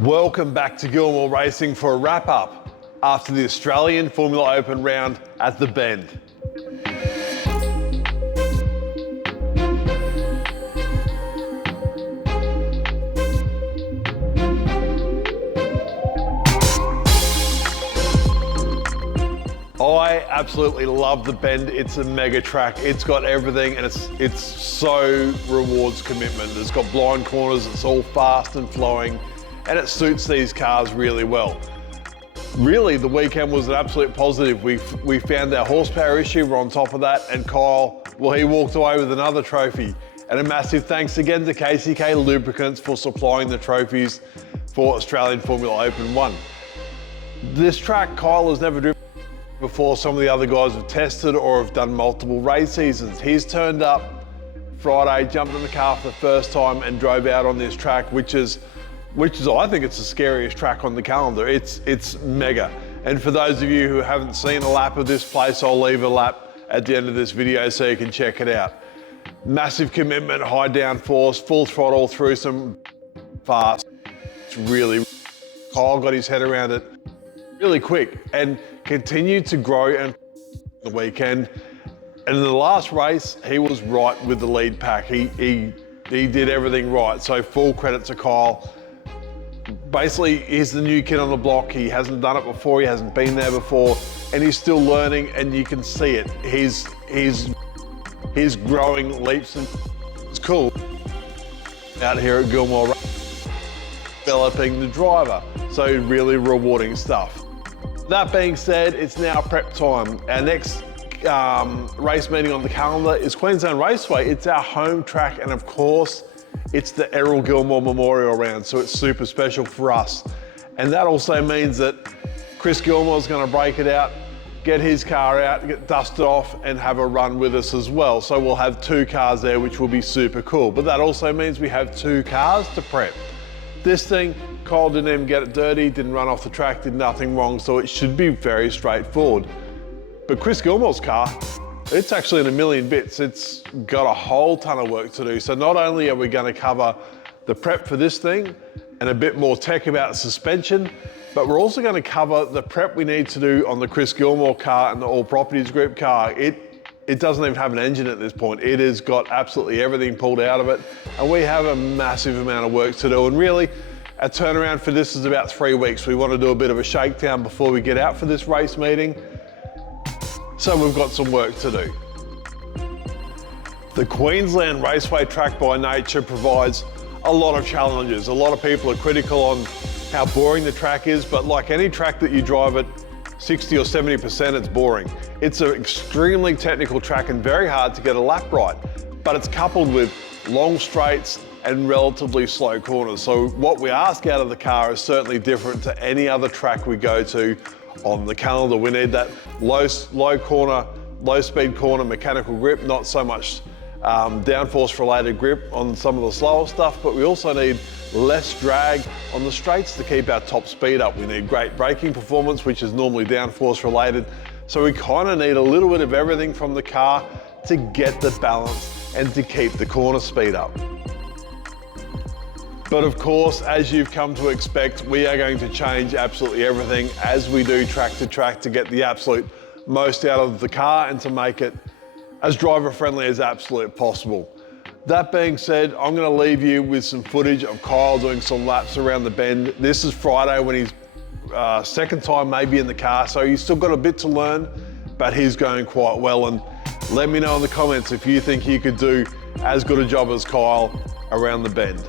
Welcome back to Gilmour Racing for a wrap-up after the Australian Formula Open round at the Bend. I absolutely love the Bend. It's a mega track. It's got everything, and it's so rewards commitment. It's got blind corners, it's all fast and flowing, and it suits these cars really well. Really, the weekend was an absolute positive. We found our horsepower issue, we're on top of that, and Kyle, well, he walked away with another trophy. And a massive thanks again to KCK Lubricants for supplying the trophies for Australian Formula Open 1. This track, Kyle has never driven before. Some of the other guys have tested or have done multiple race seasons. He's turned up Friday, jumped in the car for the first time and drove out on this track, which is I think it's the scariest track on the calendar. It's mega. And for those of you who haven't seen a lap of this place, I'll leave a lap at the end of this video so you can check it out. Massive commitment, high downforce, full throttle through some fast. It's really, Kyle got his head around it really quick and continued to grow and the weekend. And in the last race, he was right with the lead pack. He did everything right. So full credit to Kyle. Basically, he's the new kid on the block. He hasn't done it before. He hasn't been there before, and he's still learning. And you can see it. He's growing leaps, and it's cool. Out here at Gilmour, developing the driver. So really rewarding stuff. That being said, it's now prep time. Our next race meeting on the calendar is Queensland Raceway. It's our home track, and of course, it's the Errol Gilmour Memorial Round, so it's super special for us. And that also means that Chris Gilmour's going to break it out, get his car out, get dusted off, and have a run with us as well. So we'll have two cars there, which will be super cool. But that also means we have two cars to prep. This thing, Kyle didn't even get it dirty, didn't run off the track, did nothing wrong, so it should be very straightforward. But Chris Gilmour's car, it's actually in a million bits. It's got a whole ton of work to do. So not only are we going to cover the prep for this thing and a bit more tech about suspension, but we're also going to cover the prep we need to do on the Chris Gilmour car and the All Properties Group car. It doesn't even have an engine at this point. It has got absolutely everything pulled out of it, and we have a massive amount of work to do. And really, our turnaround for this is about 3 weeks. We want to do a bit of a shakedown before we get out for this race meeting. So we've got some work to do. The Queensland Raceway track by nature provides a lot of challenges. A lot of people are critical on how boring the track is, but like any track that you drive at 60 or 70%, it's boring. It's an extremely technical track and very hard to get a lap right, but it's coupled with long straights and relatively slow corners. So what we ask out of the car is certainly different to any other track we go to on the calendar. We need that low speed corner mechanical grip, not so much downforce related grip on some of the slower stuff, but we also need less drag on the straights to keep our top speed up. We need great braking performance, which is normally downforce related. So we kind of need a little bit of everything from the car to get the balance and to keep the corner speed up. But of course, as you've come to expect, we are going to change absolutely everything as we do track to track to get the absolute most out of the car and to make it as driver friendly as absolutely possible. That being said, I'm going to leave you with some footage of Kyle doing some laps around the Bend. This is Friday when he's second time maybe in the car, so he's still got a bit to learn, but he's going quite well. And let me know in the comments if you think he could do as good a job as Kyle around the Bend.